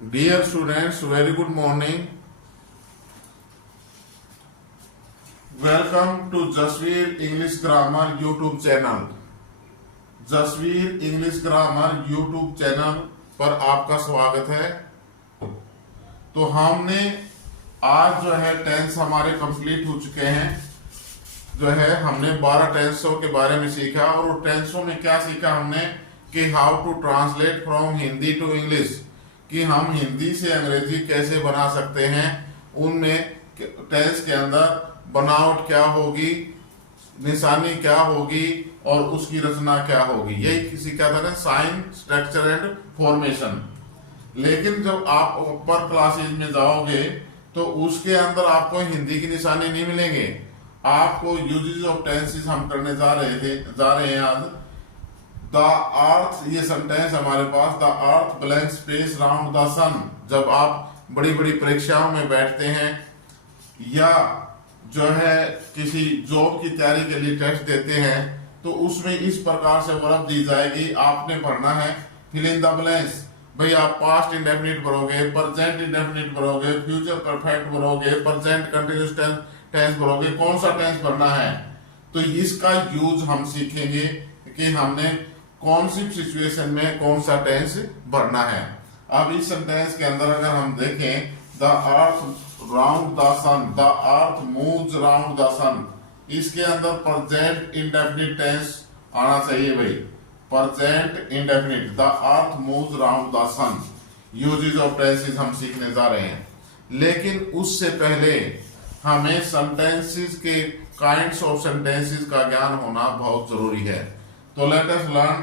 Dear students, very good morning. Welcome to Jasveer English Grammar YouTube channel. Jasveer English grammar YouTube channel पर आपका स्वागत है। तो हमने आज जो है टेंस हमारे कंप्लीट हो चुके हैं। जो है हमने 12 टेंसों के बारे में सीखा और उन टेंसों में क्या सीखा हमने कि how to translate from Hindi to English, कि हम हिंदी से अंग्रेजी कैसे बना सकते हैं, उनमें टेंस के अंदर बनावट क्या होगी, निशानी क्या होगी और उसकी रचना क्या होगी, यही किसी क्या था साइन, स्ट्रक्चर एंड फॉर्मेशन। लेकिन जब आप ऊपर क्लासेज में जाओगे तो उसके अंदर आपको हिंदी की निशानी नहीं मिलेंगे। आपको यूजेस ऑफ टेंसेस हम करने जा रहे हैं आज। द अर्थ, ये सेंटेंस हमारे पास, the earth blank space round the sun. जब आप बड़ी बड़ी परीक्षाओं में बैठते हैं या जो है किसी जॉब की तैयारी के लिए टेस्ट देते हैं तो उसमें इस प्रकार से वर्ब दी जाएगी, आपने भरना है फिल इन द ब्लैंक्स। भाई आप पास्ट इंडेफिनिट भरोगे, प्रेजेंट इंडेफिनिट भरोगे, फ्यूचर परफेक्ट भरोगे, प्रेजेंट कंटिन्यूअस टेंस भरोगे, कौन सा टेंस भरना है। तो इसका यूज हम सीखेंगे कि हमने कौन सी सिचुएशन में कौन सा टेंस भरना है। अब इस सेंटेंस के अंदर अगर हम देखें, the earth round the sun, the earth moves round the sun, इसके अंदर प्रेजेंट इंडेफिनिट टेंस आना चाहिए भाई। Present indefinite, the earth moves round the sun. Uses of tenses हम सीखने जा रहे हैं, लेकिन उससे पहले हमें सेंटेंसेस के काइंड्स ऑफ सेंटेंसेस का ज्ञान होना बहुत जरूरी है। तो let us learn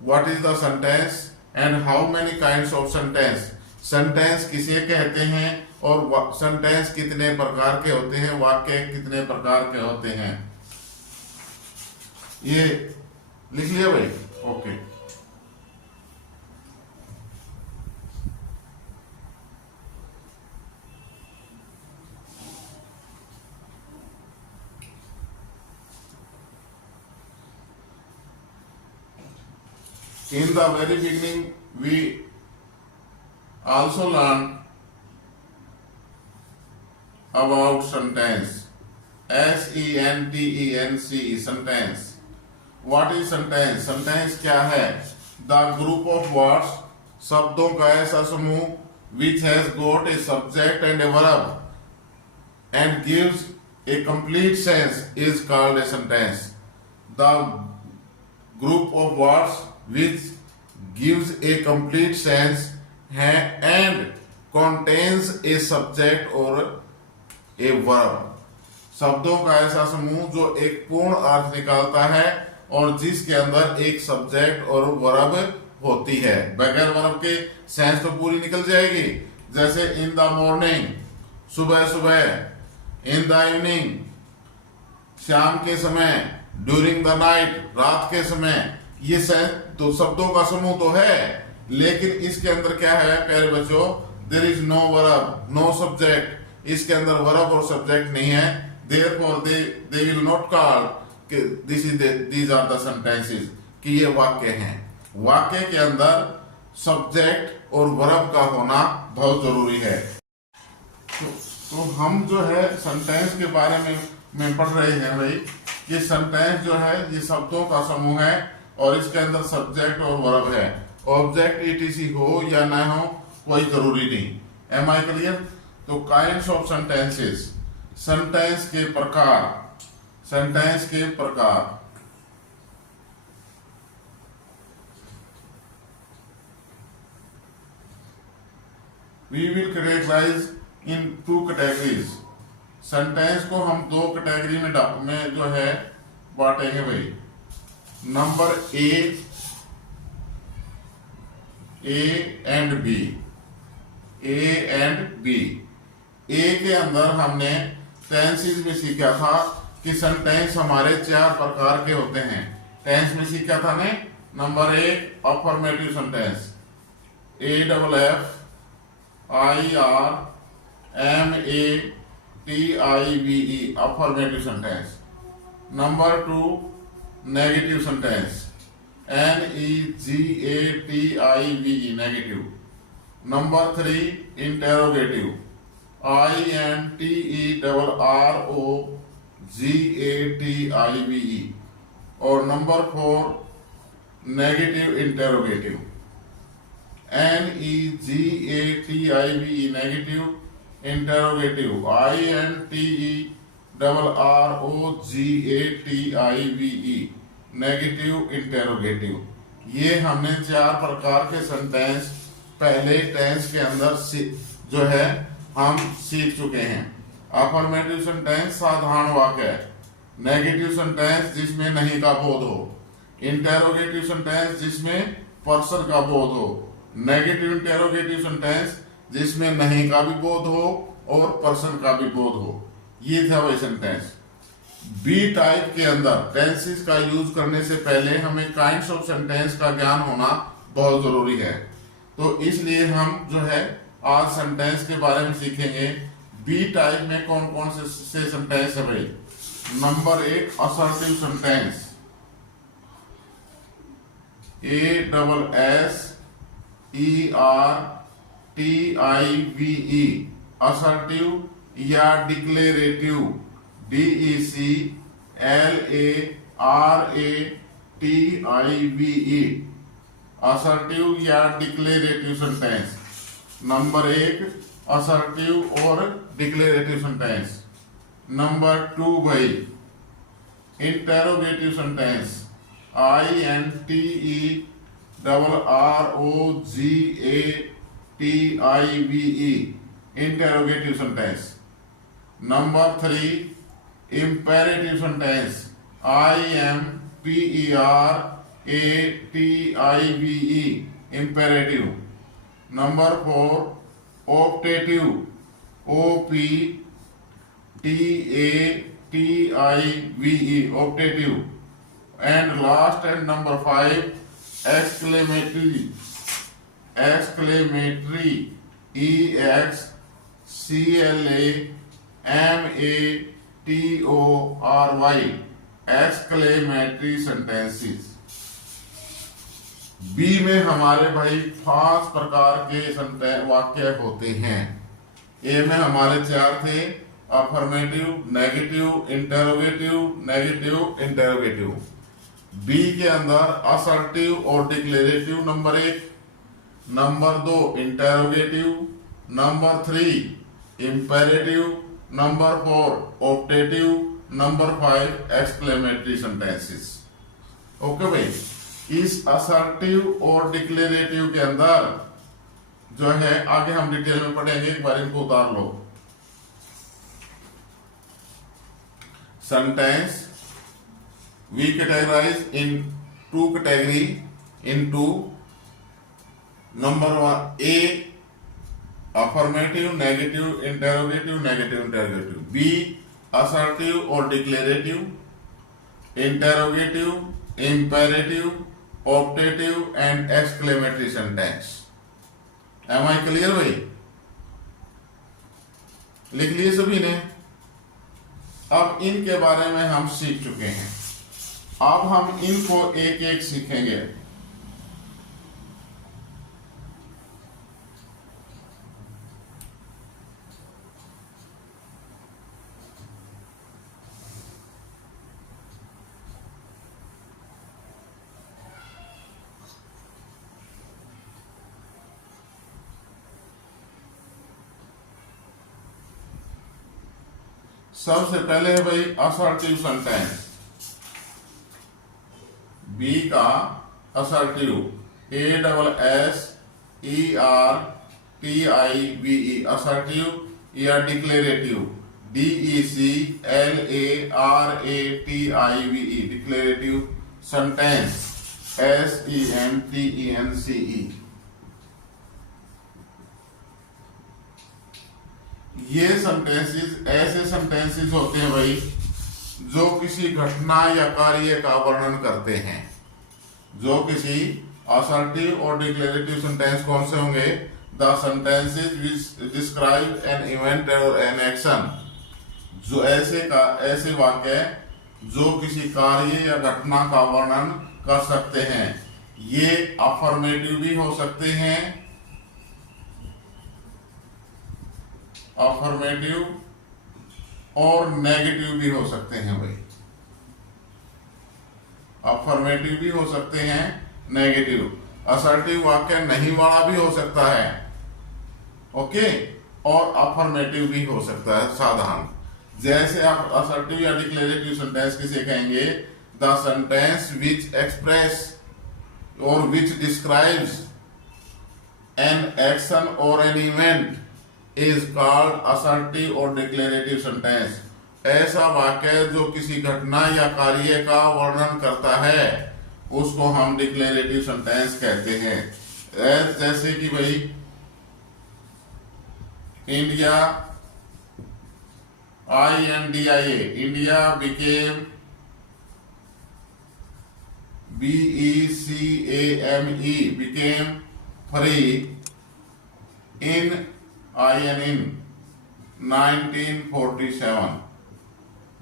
what is the sentence and how many kinds of sentence. Sentence किसे कहते हैं और सेंटेंस कितने प्रकार के होते हैं, वाक्य कितने प्रकार के होते हैं, ये लिख लिया भाई। Okay, in the very beginning we also learn about sentence, SENTENCE, sentence. What is sentence? Sentence क्या है? The group of words, शब्दों का ऐसा समूह, which has got a subject and a verb and gives a complete sense is called a sentence. The group of words which gives a complete sense and contains a subject or a verb. शब्दों का ऐसा समूह जो एक पूर्ण अर्थ निकालता है और जिसके अंदर एक सब्जेक्ट और वर्ब होती है। बगैर वर्ब के सेंस तो पूरी निकल जाएगी। जैसे इन द मॉर्निंग, सुबह सुबह, इन द इवनिंग, शाम के समय, ड्यूरिंग द नाइट, रात के समय। ये तो शब्दों का समूह तो है, लेकिन इसके अंदर क्या है प्यारे बच्चों, there is no verb, no subject. इसके अंदर वर्ब और सब्जेक्ट नहीं है। Therefore they will not call कि दीज आर द सेंटेंसेस, कि ये वाक्य हैं। वाक्य के अंदर सब्जेक्ट और वर्ब का होना बहुत जरूरी है। तो हम जो है सेंटेंस के बारे में पढ़ रहे हैं भाई कि सेंटेंस जो है ये शब्दों का समूह है और इसके अंदर सब्जेक्ट और वर्ब है। ऑब्जेक्ट ईटीसी हो या ना हो कोई जरूरी नहीं। Am I clear? तो काइंड्स ऑफ सेंटेंसेस, सेंटेंस के प्रकार, सेंटेंस के प्रकार। We will categorize in 2 categories. Sentence को हम 2 कैटेगरी में जो है बांटेंगे भाई। Number A and B, A and B. A के अंदर हमने टेंसेस में सीखा था कि सेंटेंस हमारे 4 प्रकार के होते हैं। टेंस में सीखा था ने, number 1 affirmative sentence, AFFIRMATIVE, affirmative sentence. Number 2 negative sentence, NEGATIVE, negative. Number 3 interrogative, INTERROGATIVE। और number 4 negative interrogative, NEGATIVE negative interrogative, INTERROGATIVE negative interrogative. ये हमने 4 प्रकार के सेंटेंस पहले टेंस के अंदर जो है हम सीख चुके हैं। अफर्मेटिव सेंटेंस साधारण वाक्य, नेगेटिव सेंटेंस जिसमें नहीं का बोध हो, इंटेरोगेटिव सेंटेंस जिसमें पर्सन का बोध हो, नेगेटिव इंटेरोगेटिव सेंटेंस जिसमें नहीं का भी बोध हो और पर्सन का भी बोध हो। ये था वही सेंटेंस। बी टाइप के अंदर टेंसेस का यूज करने से पहले हमें काइंड्स ऑफ सेंटेंस का ज्ञान होना बहुत जरूरी है। तो इसलिए हम जो है आज सेंटेंस के बारे में सीखेंगे। बी टाइप में कौन कौन से सेंटेंस है भाई। Number 1 assertive sentence, ASSERTIVE assertive या डिक्लेरेटिव, DECLARATIVE असर्टिव या डिक्लेरेटिव सेंटेंस। नंबर 1 असर्टिव और डिक्लेरेटिव सेंटेंस। नंबर 2 भाई interrogative sentence, INTERROGATIVE interrogative sentence. Number 3 imperative sentence, IMPERATIVE imperative. Number 4 optative, OPTATIVE optative. And last and number 5 exclamatory, EXCLAMATORY exclamatory sentences. B में हमारे भाई 5 प्रकार के वाक्य होते हैं। ए में हमारे 4 थे, affirmative, negative, interrogative, negative, interrogative. B के अंदर असर्टिव और declarative number 1, number 2 interrogative, number 3 imperative, number 4 optative, number 5 exclamatory sentences. Okay भाई, इस असर्टिव और डिक्लेरेटिव के अंदर जो है आगे हम डिटेल में पढ़ेंगे, एक बार इनको उतार लो। Sentence we categorize in 2 category into number 1 A affirmative, negative, interrogative, negative, interrogative. B assertive or declarative, interrogative, imperative, optative and exclamatory sentence. Am I clear भाई? लिख लिए सभी ने? अब इनके बारे में हम सीख चुके हैं। अब हम इनको एक एक सीखेंगे। सबसे पहले है भाई असर्टिव सेंटेंस। बी का असर्टिव ASSERTIVE असर्टिव या declarative, DECLARATIVE declarative sentence, SENTENCE। ये सेंटेंसेस ऐसे सेंटेंसेस होते हैं भाई जो किसी घटना या कार्य का वर्णन करते हैं। जो किसी असर्टिव और डिक्लेरेटिव सेंटेंस कौन से होंगे? The sentences which describe an event और एन एक्शन, जो ऐसे वाक्य जो किसी कार्य या घटना का वर्णन कर सकते हैं। ये अफर्मेटिव भी हो सकते हैं अफर्मेटिव और नेगेटिव भी हो सकते हैं भाई, अफर्मेटिव भी हो सकते हैं, नेगेटिव। असर्टिव वाक्य नहीं वाला भी हो सकता है, ओके, और अफर्मेटिव भी हो सकता है साधारण। जैसे आप असर्टिव या डिक्लेरेटिव सेंटेंस किसे कहेंगे? द सेंटेंस विच एक्सप्रेस और विच डिस्क्राइब्स एन एक्शन और an event is called assertive और डिक्लेरेटिव सेंटेंस। ऐसा वाक्य जो किसी घटना या कार्य का वर्णन करता है उसको हम डिक्लेरेटिव सेंटेंस कहते हैं। जैसे कि भाई India, INDIA, India became, BECAME, became free in in 1947।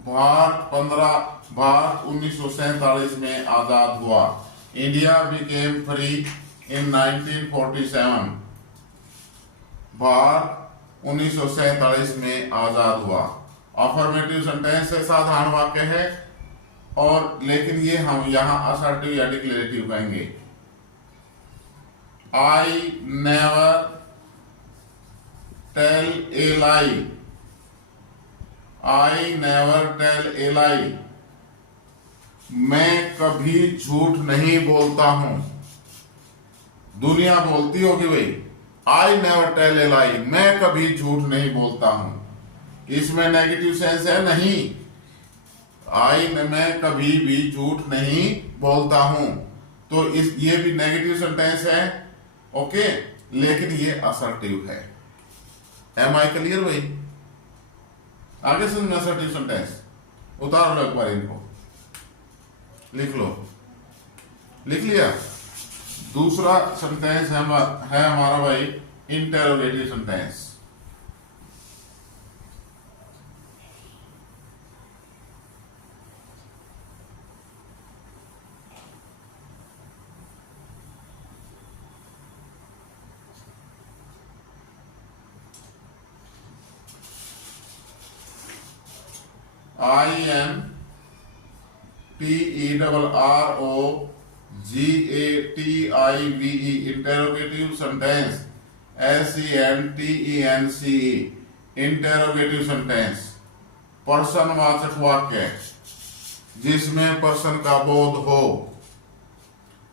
Bharat 1947 में आजाद हुआ। India became free in 1947। Bharat 1947 में आजाद हुआ। अफर्मेटिव सेंटेंस है, साधारण वाक्य है, और लेकिन ये हम यहां असर्टिव या डिक्लेरेटिव कहेंगे। I never tell a lie, I never tell a lie, मैं कभी झूठ नहीं बोलता हूं। दुनिया बोलती होगी भाई, I never tell a lie, मैं कभी झूठ नहीं बोलता हूं। इसमें नेगेटिव सेंस है नहीं, मैं कभी भी झूठ नहीं बोलता हूं, तो ये भी नेगेटिव सेंटेंस है, ओके, लेकिन ये असर्टिव है। एम आई क्लियर भाई? आगे सुन, असर्टिव सेंटेंस उतार लो एक बार, इनको लिख लो। लिख लिया? दूसरा सेंटेंस है हमारा भाई interrogative sentence. INTERROGATIVE, interrogative sentence. SENTENCE, interrogative sentence. पर्सनवाचक वाक्य जिसमें पर्सन का बोध हो,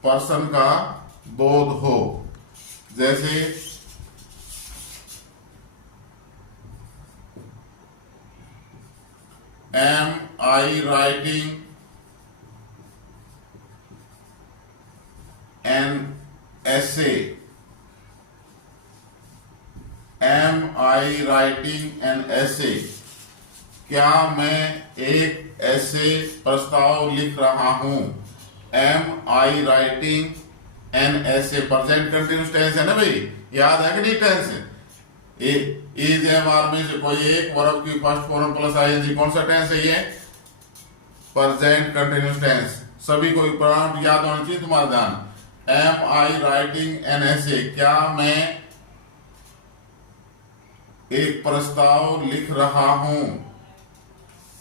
पर्सन का बोध हो। जैसे Am I writing an essay? Am I writing an essay? क्या मैं एक ऐसे प्रस्ताव लिख रहा हूं? Am I writing an essay? Present continuous tense है ना भाई, याद है कि नहीं? टेंस इज एम आर में से कोई एक वर्ब की फर्स्ट फॉर्म प्लस आईएनजी, कौन सा टेंस है ये? Present continuous tense. सभी को प्रोनाउन याद होना चाहिए तुम्हारा ध्यान। Am I writing an essay, क्या मैं एक प्रस्ताव लिख रहा हूं।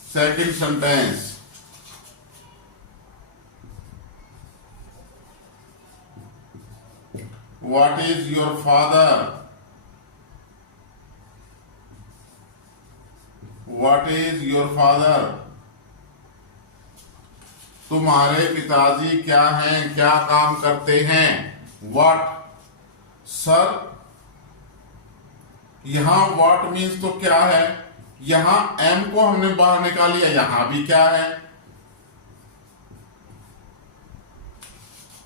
Second sentence, what is your father? What is your father? तुम्हारे पिताजी क्या हैं, क्या काम करते हैं? व्हाट? सर, यहां व्हाट मीन्स तो क्या है, यहां एम को हमने बाहर निकाल लिया, यहां भी क्या है,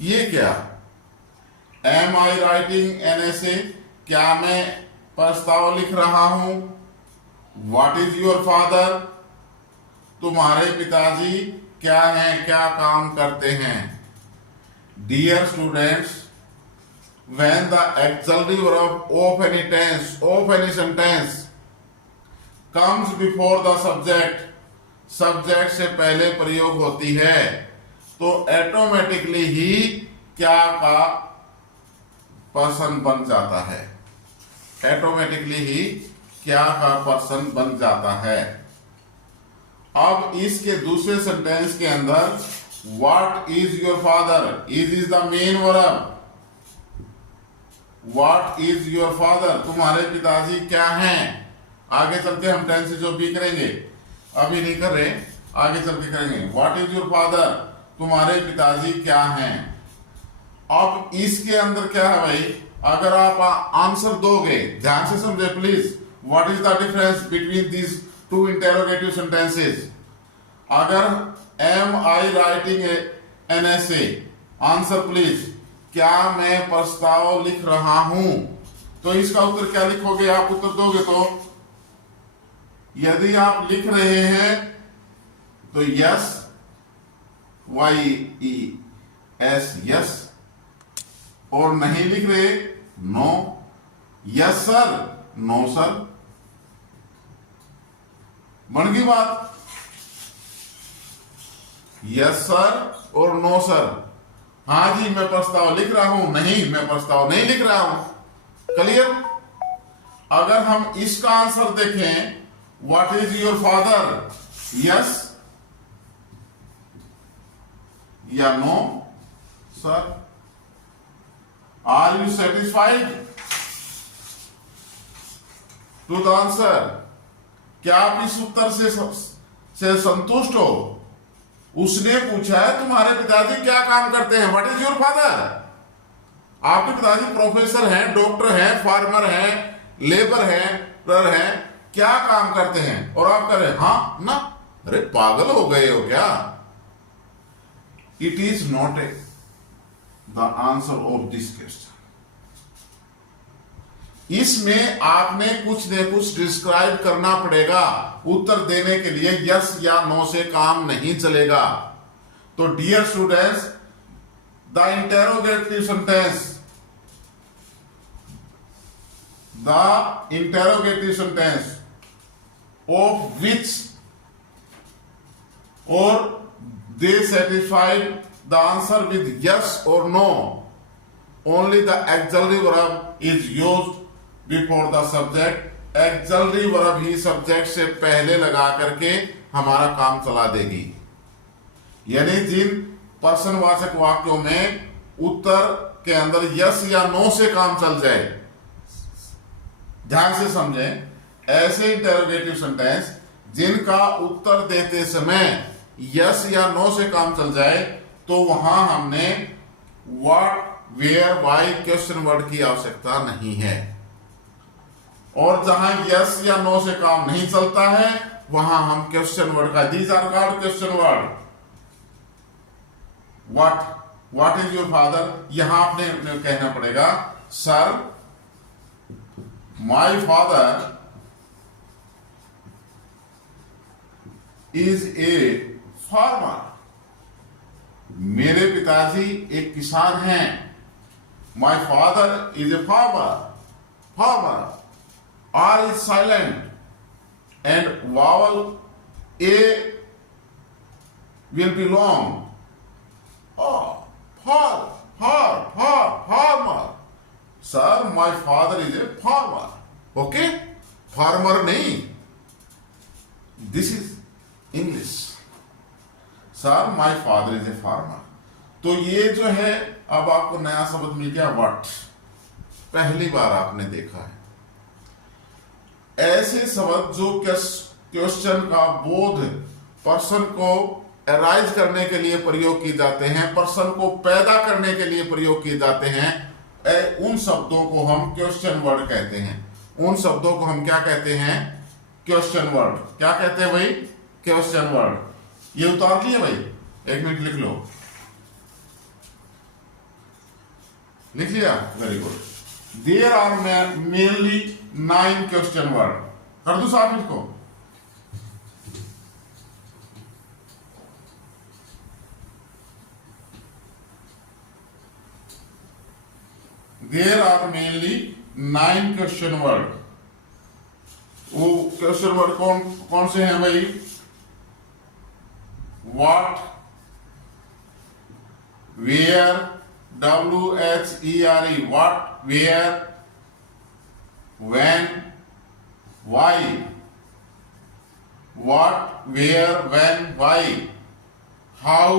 ये क्या? Am I writing an essay, क्या मैं प्रस्ताव लिख रहा हूं। What is your father? तुम्हारे पिताजी क्या हैं, क्या काम करते हैं। Dear students, when the auxiliary verb of any tense, of any sentence comes before the subject, subject से पहले प्रयोग होती है, तो ऑटोमेटिकली ही क्या का पर्सन बन जाता है। ऑटोमेटिकली ही क्या का पर्सन बन जाता है। अब इसके दूसरे सेंटेंस के अंदर what is your father, is the main verb. What is your father, तुम्हारे पिताजी क्या हैं। आगे चल के हम टेंसेस जो भी करेंगे, अभी नहीं कर रहे, आगे चल के करेंगे। व्हाट इज योर फादर, तुम्हारे पिताजी क्या हैं। अब इसके अंदर क्या है भाई, अगर आप आंसर दोगे, ध्यान से समझे please, what is the difference between these two interrogative sentences. अगर am I writing an essay, answer please, क्या मैं प्रस्ताव लिख रहा हूं, तो इसका उत्तर क्या लिखोगे, आप उत्तर दोगे तो यदि आप लिख रहे हैं तो yes, Y E S, yes, और नहीं लिख रहे no, yes sir, no sir. बन गई बात, यस सर और नो सर। हाँ जी मैं प्रस्ताव लिख रहा हूं, नहीं मैं प्रस्ताव नहीं लिख रहा हूं। क्लियर। अगर हम इसका आंसर देखें, what is your father, yes या no sir. Are you satisfied to the answer, क्या आप इस उत्तर से संतुष्ट हो। उसने पूछा है तुम्हारे पिताजी क्या काम करते हैं, व्हाट इज योर फादर। आपके पिताजी प्रोफेसर हैं, डॉक्टर हैं, फार्मर हैं, लेबर हैं, क्या काम करते हैं, और आप कह रहे हैं हाँ ना, अरे पागल हो गए हो क्या। It is not a the answer of this question. इसमें आपने कुछ न कुछ डिस्क्राइब करना पड़ेगा उत्तर देने के लिए, यस या नो से काम नहीं चलेगा। तो dear students, the interrogative sentence, the interrogative sentence of which और they satisfied the answer with yes or no, only the auxiliary verb is used before the subject। auxiliary verb he subject से पहले लगा करके हमारा काम चला देगी। यानी जिन पर्सनवाचक वाक्यों में उत्तर के अंदर यस या नो से काम चल जाए, ध्यान से समझें, ऐसे इंटेरोगेटिव सेंटेंस जिनका उत्तर देते समय यस या नो से काम चल जाए, तो वहां हमने what, where, why question word की आवश्यकता नहीं है। और जहां यस या नो से काम नहीं चलता है, वहां हम क्वेश्चन वर्ड का, these are called question word. What is your father, यहां आपने कहना पड़ेगा sir my father is a farmer, मेरे पिताजी एक किसान हैं। My father is a farmer. R is silent and vowel A will be long. Farmer, sir my father is a farmer. Okay, farmer नहीं, this is English. Sir my father is a farmer. तो ये जो है, अब आपको नया शब्द मिल गया व्हाट, पहली बार आपने देखा है। ऐसे शब्द जो क्वेश्चन का बोध पर्सन को अराइज करने के लिए प्रयोग किए जाते हैं, पर्सन को पैदा करने के लिए प्रयोग किए जाते हैं, उन शब्दों को हम क्वेश्चन वर्ड कहते हैं। उन शब्दों को हम क्या कहते हैं, क्वेश्चन वर्ड। क्या कहते हैं भाई, क्वेश्चन वर्ड। ये उतार लिया भाई, एक मिनट लिख लो, लिख लिया, very good. There are mainly 9 question word. कर दो साहब इसको। There are mainly 9 question word. वो क्वेश्चन वर्ड कौन से हैं भाई, what, where, WHERE, what, where, when, why, what, where, when, why, how,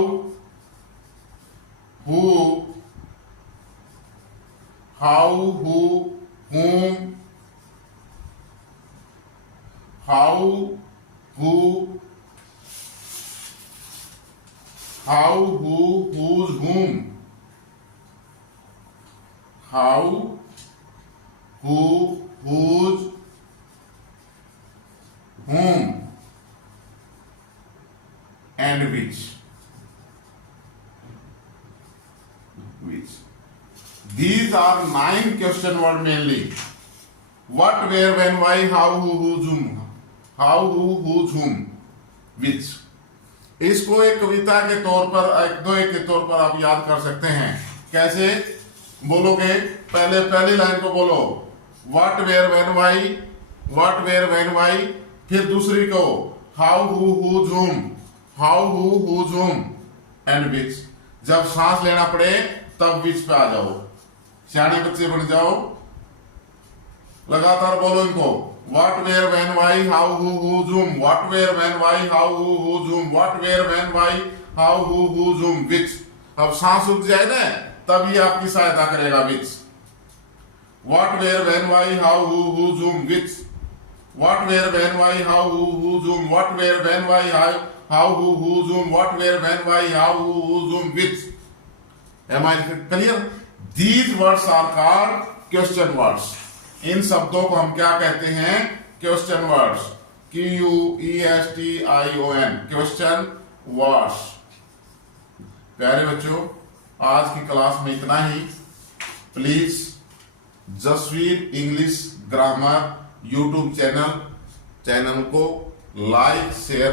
who, whom, how, who, whose, whom, how, who, whose, whom, and which. These are 9 question word mainly. What, where, when, why, how, who, whose, whom, how, who, whose, whom, which. इसको एक कविता के तौर पर, एक दोहे के तौर पर आप याद कर सकते हैं। कैसे बोलोगे? पहली लाइन को बोलो, what, where, when, why, what, where, when, why. फिर दूसरी को how, who, whose, whom, how, who, whose, whom, and which. जब सांस लेना पड़े तब विच पे आ जाओ, सियाने बच्चे बन जाओ। लगातार बोलो इनको, what, where, when, why, how, who, whose, whom, what, where, when, why, how, who, whose, whom, what, where, when, why, how, who, whose, whom, which. अब सांस रुक जाए ना तब ये आपकी सहायता करेगा which. What, where, when, why, how, who, whose, whom, which. What, where, when, why, how, who, whose, whom, what, where, when, why, how, who, whose, whom, what, where, when, why, how, who, whose, whom, which. Am I clear? These words are called question words. इन शब्दों को हम क्या कहते हैं? Question words. QUESTION, question words. प्यारे बच्चों, आज की क्लास में इतना ही। Please Jasveer English grammar YouTube channel को लाइक, शेयर